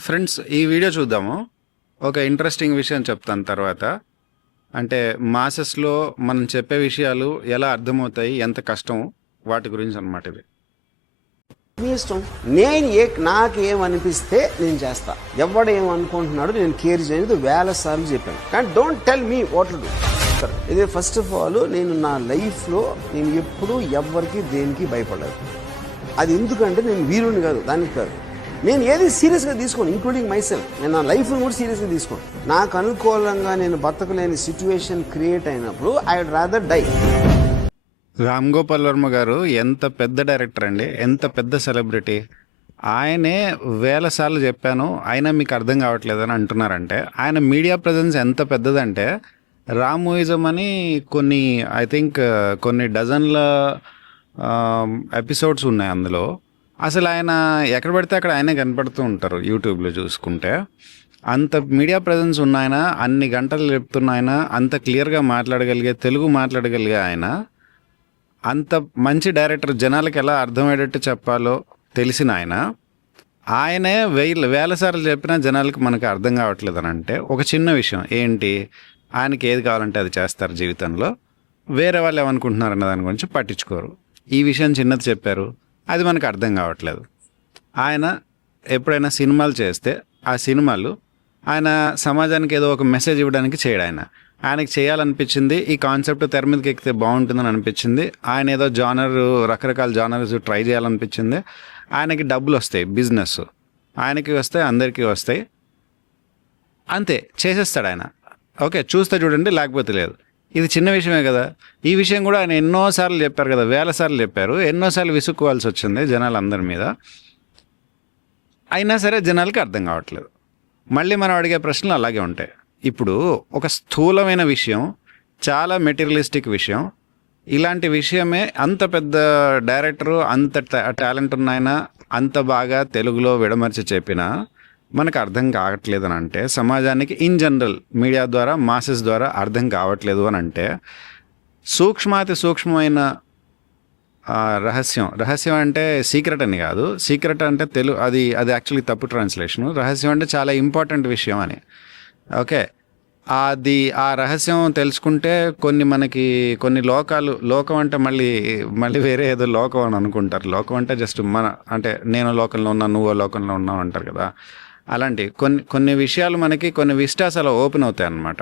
Friends, ఈ video చూద్దాము. ఒక ఇంట్రెస్టింగ్ విషయం చెప్తాను తర్వాత. అంటే మాసెస్లో మనం చెప్పే విషయాలు ఎలా అర్థమవుతాయి, ఎంత కష్టం, వాటి గురించి అన్నమాట ఇది. మీ ఇష్టం. నాకేమనిపిస్తే నేను చేస్తా. ఎవడు ఏమనుకుంటున్నాడు నేను కేర్ చేయదు, వేల సార్లు చెప్పాను. కానీ don't tell me what to do. ఇది ఫస్ట్ ఆఫ్ ఆల్, నేను నా లైఫ్లో నేను ఎప్పుడూ ఎవ్వరికి దేనికి భయపడలేదు. అది ఎందుకంటే నేను వీరుని కాదు, దానికి కాదు. నేను ఏది సీరియస్గా తీసుకోను, ఇంక్లూడింగ్ మై సెల్ఫ్. నేను నా లైఫ్ని కూడా సీరియస్గా తీసుకోను. నాకు అనుకూలంగా నేను బతకలేని సిచ్యువేషన్ క్రియేట్ అయినప్పుడు I would rather die. Ram Gopal Varma garu ఎంత పెద్ద డైరెక్టర్ అండి, ఎంత పెద్ద సెలబ్రిటీ. ఆయనే వేల సార్లు చెప్పాను, అయినా మీకు అర్థం కావట్లేదని అంటున్నారంటే ఆయన మీడియా ప్రజెన్స్ ఎంత పెద్దదంటే, రామ్ మూవీజం అని కొన్ని ఐ థింక్ కొన్ని డజన్ల ఎపిసోడ్స్ ఉన్నాయి అందులో. అసలు ఆయన ఎక్కడ పడితే అక్కడ ఆయనే కనపడుతూ ఉంటారు యూట్యూబ్లో చూసుకుంటే. అంత మీడియా ప్రజెన్స్ ఉన్న ఆయన, అన్ని గంటలు చెప్తున్న ఆయన, అంత క్లియర్గా మాట్లాడగలిగే, తెలుగు మాట్లాడగలిగే ఆయన, అంత మంచి డైరెక్టర్, జనాలకు ఎలా అర్థమయ్యేటట్టు చెప్పాలో తెలిసిన ఆయన, ఆయనే వేల సార్లు చెప్పినా జనాలకు మనకు అర్థం కావట్లేదు అని అంటే ఒక చిన్న విషయం ఏంటి, ఆయనకి ఏది కావాలంటే అది చేస్తారు జీవితంలో, వేరే వాళ్ళు ఏమనుకుంటున్నారన్న దాని గురించి పట్టించుకోరు. ఈ విషయం చిన్నది చెప్పారు, అది మనకు అర్థం కావట్లేదు. ఆయన ఎప్పుడైనా సినిమాలు చేస్తే ఆ సినిమాలు ఆయన సమాజానికి ఏదో ఒక మెసేజ్ ఇవ్వడానికి చేయడు. ఆయనకి చేయాలనిపించింది, ఈ కాన్సెప్ట్ తెర మీదకి ఎక్కితే బాగుంటుందని అనిపించింది, ఆయన ఏదో రకరకాల జానర్స్ ట్రై చేయాలనిపించింది. ఆయనకి డబ్బులు వస్తాయి, బిజినెస్ ఆయనకి వస్తాయి, అందరికీ వస్తాయి, అంతే చేసేస్తాడు ఆయన. ఓకే, చూస్తే చూడండి, లేకపోతే లేదు. ఇది చిన్న విషయమే కదా. ఈ విషయం కూడా ఆయన ఎన్నోసార్లు చెప్పారు కదా, వేల సార్లు చెప్పారు, ఎన్నోసార్లు విసుక్కోవాల్సి వచ్చింది జనాలందరి మీద. అయినా సరే జనాలకి అర్థం కావట్లేదు. మళ్ళీ మనం అడిగే ప్రశ్నలు అలాగే ఉంటాయి. ఇప్పుడు ఒక స్థూలమైన విషయం, చాలా మెటీరియలిస్టిక్ విషయం, ఇలాంటి విషయమే అంత పెద్ద డైరెక్టరు, అంత టాలెంట్ ఉన్న ఆయన అంత బాగా తెలుగులో విడమర్చి చెప్పినా మనకు అర్థం కావట్లేదు అని అంటే, సమాజానికి ఇన్ జనరల్ మీడియా ద్వారా, మాసెస్ ద్వారా అర్థం కావట్లేదు అని అంటే, సూక్ష్మాతి సూక్ష్మమైన రహస్యం అంటే సీక్రెట్ అని కాదు. సీక్రెట్ అంటే అది యాక్చువల్లీ తప్పు ట్రాన్స్లేషన్. రహస్యం అంటే చాలా ఇంపార్టెంట్ విషయం అని. ఓకే, ఆ రహస్యం తెలుసుకుంటే మనకి కొన్ని లోకం అంటే మళ్ళీ వేరే ఏదో లోకం అని అనుకుంటారు. లోకం అంటే జస్ట్ అంటే నేను లోకంలో ఉన్నా, నువ్వు లోకంలో ఉన్నావు అంటారు కదా. అలాంటి కొన్ని విషయాలు మనకి, కొన్ని విస్టాస్ అలా ఓపెన్ అవుతాయి అన్నమాట.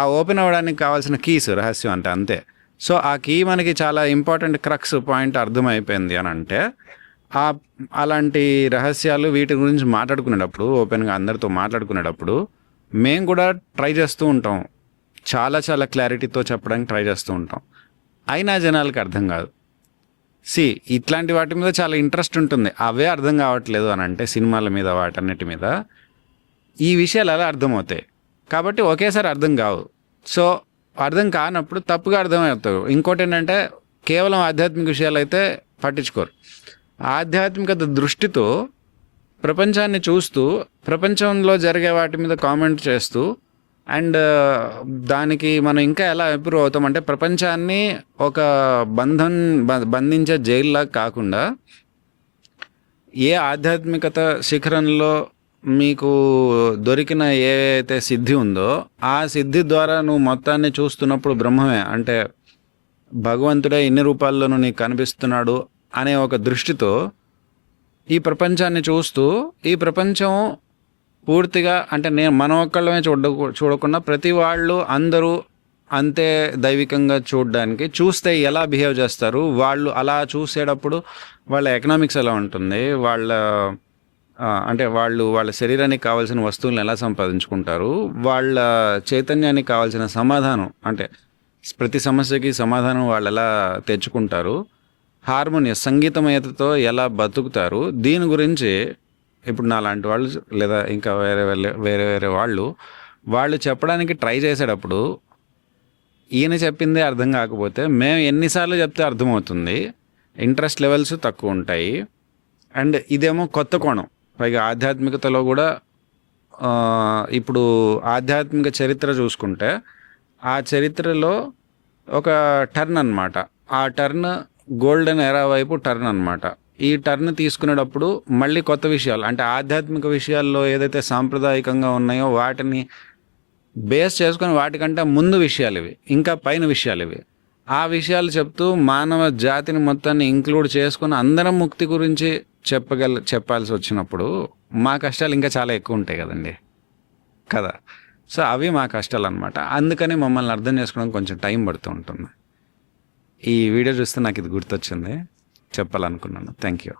ఆ ఓపెన్ అవ్వడానికి కావాల్సిన కీస్ రహస్యం అంటే అంతే. సో ఆ కీ మనకి చాలా ఇంపార్టెంట్ క్రక్స్ పాయింట్ అర్థమైపోయింది అని అంటే, అలాంటి రహస్యాలు వీటి గురించి మాట్లాడుకునేటప్పుడు, ఓపెన్గా అందరితో మాట్లాడుకునేటప్పుడు మేము కూడా ట్రై చేస్తూ ఉంటాం, చాలా చాలా క్లారిటీతో చెప్పడానికి ట్రై చేస్తూ ఉంటాం. అయినా జనాలకు అర్థం కాదు. ఇట్లాంటి వాటి మీద చాలా ఇంట్రెస్ట్ ఉంటుంది, అవే అర్థం కావట్లేదు అని అంటే, సినిమాల మీద వాటన్నిటి మీద ఈ విషయాలు ఎలా అర్థమవుతాయి కాబట్టి ఒకేసారి అర్థం కావు. సో అర్థం కానప్పుడు తప్పుగా అర్థమవుతారు. ఇంకోటి ఏంటంటే, కేవలం ఆధ్యాత్మిక విషయాలు అయితే పట్టించుకోరు. ఆధ్యాత్మికత దృష్టితో ప్రపంచాన్ని చూస్తూ, ప్రపంచంలో జరిగే వాటి మీద కామెంట్ చేస్తూ, అండ్ దానికి మనం ఇంకా ఎలా ఇంప్రూవ్ అవుతామంటే, ప్రపంచాన్ని ఒక బంధించే జైల్లాగా కాకుండా, ఏ ఆధ్యాత్మికత శిఖరంలో మీకు దొరికిన ఏదైతే సిద్ధి ఉందో, ఆ సిద్ధి ద్వారా నువ్వు మొత్తాన్ని చూస్తున్నప్పుడు బ్రహ్మమే, అంటే భగవంతుడే ఇన్ని రూపాల్లోనూ నీకు కనిపిస్తున్నాడు అనే ఒక దృష్టితో ఈ ప్రపంచాన్ని చూస్తూ, ఈ ప్రపంచం పూర్తిగా అంటే మనం ఒక్కళ్ళమే చూడకుండా ప్రతి వాళ్ళు అందరూ అంతే దైవికంగా చూస్తే ఎలా బిహేవ్ చేస్తారు, వాళ్ళు అలా చూసేటప్పుడు వాళ్ళ ఎకనామిక్స్ ఎలా ఉంటుంది, వాళ్ళ శరీరానికి కావాల్సిన వస్తువులను ఎలా సంపాదించుకుంటారు, వాళ్ళ చైతన్యానికి కావాల్సిన సమాధానం, అంటే ప్రతి సమస్యకి సమాధానం వాళ్ళు ఎలా తెచ్చుకుంటారు, హార్మోనియస్ సంగీతమయతతో ఎలా బతుకుతారు, దీని గురించి ఇప్పుడు నాలాంటి వాళ్ళు లేదా ఇంకా వేరే వాళ్ళు చెప్పడానికి ట్రై చేసేటప్పుడు, ఈయన చెప్పిందే అర్థం కాకపోతే మేము ఎన్నిసార్లు చెప్తే అర్థమవుతుంది, ఇంట్రెస్ట్ లెవెల్స్ తక్కువ ఉంటాయి. అండ్ ఇదేమో కొత్త కోణం. పైగా ఆధ్యాత్మికతలో కూడా ఇప్పుడు ఆధ్యాత్మిక చరిత్ర చూసుకుంటే, ఆ చరిత్రలో ఒక టర్న్ అన్నమాట. ఆ టర్న్ గోల్డెన్ ఎరా వైపు టర్న్ అన్నమాట. ఈ టర్న్ తీసుకునేటప్పుడు మళ్ళీ కొత్త విషయాలు అంటే ఆధ్యాత్మిక విషయాల్లో ఏదైతే సాంప్రదాయకంగా ఉన్నాయో వాటిని బేస్ చేసుకొని వాటికంటే ముందు విషయాలు ఇవి, ఇంకా పైన విషయాలు ఇవి. ఆ విషయాలు చెప్తూ మానవ జాతిని మొత్తాన్ని ఇంక్లూడ్ చేసుకుని అందరం ముక్తి గురించి చెప్పాల్సి వచ్చినప్పుడు మా కష్టాలు ఇంకా చాలా ఎక్కువ ఉంటాయి కదండి కదా. సో అవి మా కష్టాలు అనమాట. అందుకని మమ్మల్ని అర్థం చేసుకోవడం కొంచెం టైం పడుతూ ఉంటుంది. ఈ వీడియో చూస్తే నాకు ఇది గుర్తొచ్చింది, చెప్పాలనుకున్నాను. Thank you.